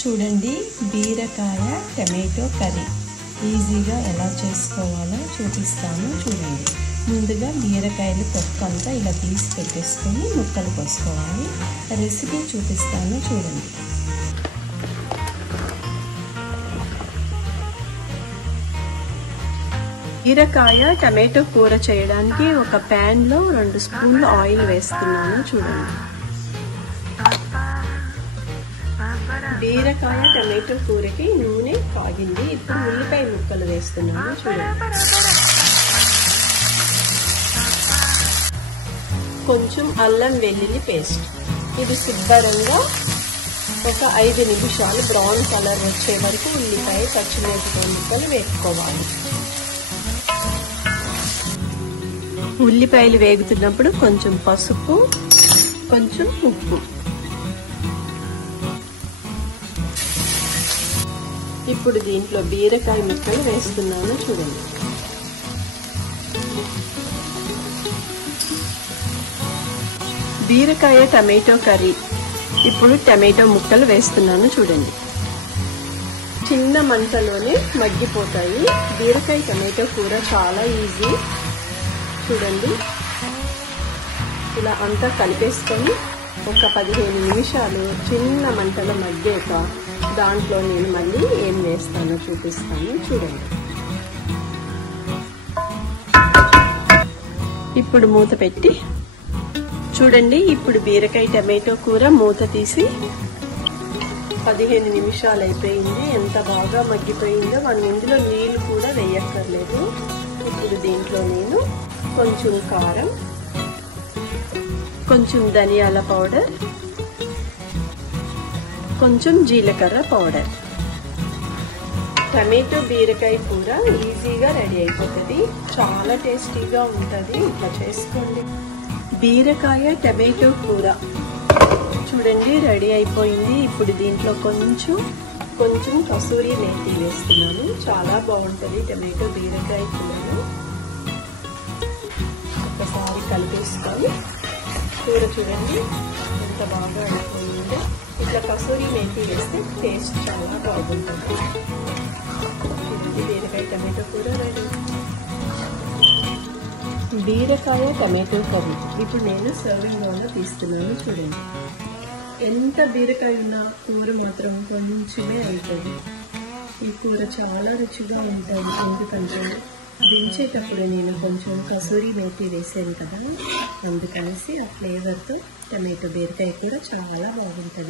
చూడండి, బీరకాయ tomato curry ఈజీగా ఎలా చేసుకోవాలో చూపిస్తాను. చూడండి, ముందుగా బీరకాయలు తొక్కంతా ఇలా తీసి పెట్టేసుకొని ముక్కలు కోసుకోవాలి. రెసిపీ చూపిస్తాను చూడండి. బీరకాయ టమాటో కూర చేయడానికి ఒక ప్యాన్ లో 2 స్పూన్లు ఆయిల్ వేస్తున్నాను. చూడండి, బీరకాయ టమాటో కూరకి నూనె కాగింది. ఇప్పుడు ఉల్లిపాయ ముక్కలు వేస్తున్నాను. చూడండి, కొంచెం అల్లం వెల్లుల్లి పేస్ట్. ఇది శుభ్రంగా ఒక 5 నిమిషాలు బ్రౌన్ కలర్ వచ్చే వరకు ఉల్లిపాయ పచ్చిమిరపకాయ ముక్కలు వేసుకోవాలి. ఉల్లిపాయలు వేగుతున్నప్పుడు కొంచెం పసుపు, కొంచెం ఉప్పు. ఇప్పుడు దీంట్లో బీరకాయ ముక్కలు వేస్తున్నాను. చూడండి, బీరకాయ టమాటో కర్రీ. ఇప్పుడు టమాటో ముక్కలు వేస్తున్నాను. చూడండి, చిన్న మంటలోనే మగ్గిపోతాయి. బీరకాయ టమాటో కూర చాలా ఈజీ. చూడండి, ఇలా అంతా కలిపేసుకొని ఒక 15 నిమిషాలు చిన్న మంటలో మగ్గాక దాంట్లో నేను మళ్ళీ ఏం వేస్తానో చూపిస్తాను. చూడండి, ఇప్పుడు మూత పెట్టి చూడండి. ఇప్పుడు బీరకాయ టమాటో కూర మూత తీసి 15 నిమిషాలు అయిపోయింది. ఎంత బాగా మగ్గిపోయిందో. మనం ఇందులో నీళ్లు కూడా వేయక్కర్లేదు. ఇప్పుడు దీంట్లో నేను కొంచెం కారం, కొంచెం ధనియాల పౌడర్, కొంచెం జీలకర్ర పౌడర్. టమాటో బీరకాయ కూర ఈజీగా రెడీ అయిపోతుంది. చాలా టేస్టీగా ఉంటుంది. ఇట్లా చేసుకోండి. బీరకాయ టమాటో కూర చూడండి రెడీ అయిపోయింది. ఇప్పుడు దీంట్లో కొంచెం కసూరి మేతి వేస్తున్నాను. చాలా బాగుంటుంది టమాటో బీరకాయ కూరను. ఒకసారి కలిపేసుకొని కూర చూడండి ఎంత బాగా అయిపోయిందో. ఇట్లా కసూరి మేతి వేస్తే టేస్ట్ చాలా బాగుంటుంది. చూడండి, బీరకాయ టమాటో కూర రెడీ. బీరకాయ టమాటో కర్రీ ఇప్పుడు నేను సర్వింగ్ బౌల్లో తీస్తున్నాను. చూడండి, ఎంత బీరకాయ ఉన్నా కూర మాత్రం కొంచెమే అవుతుంది. ఈ కూర చాలా రుచిగా ఉంటుంది. ఎందుకంటే దించేటప్పుడు నేను కొంచెం కసూరి మేతి వేసాను కదా, అందుకనేసి ఆ ఫ్లేవర్తో టమాటో బీరకాయ కూడా చాలా బాగుంటుంది.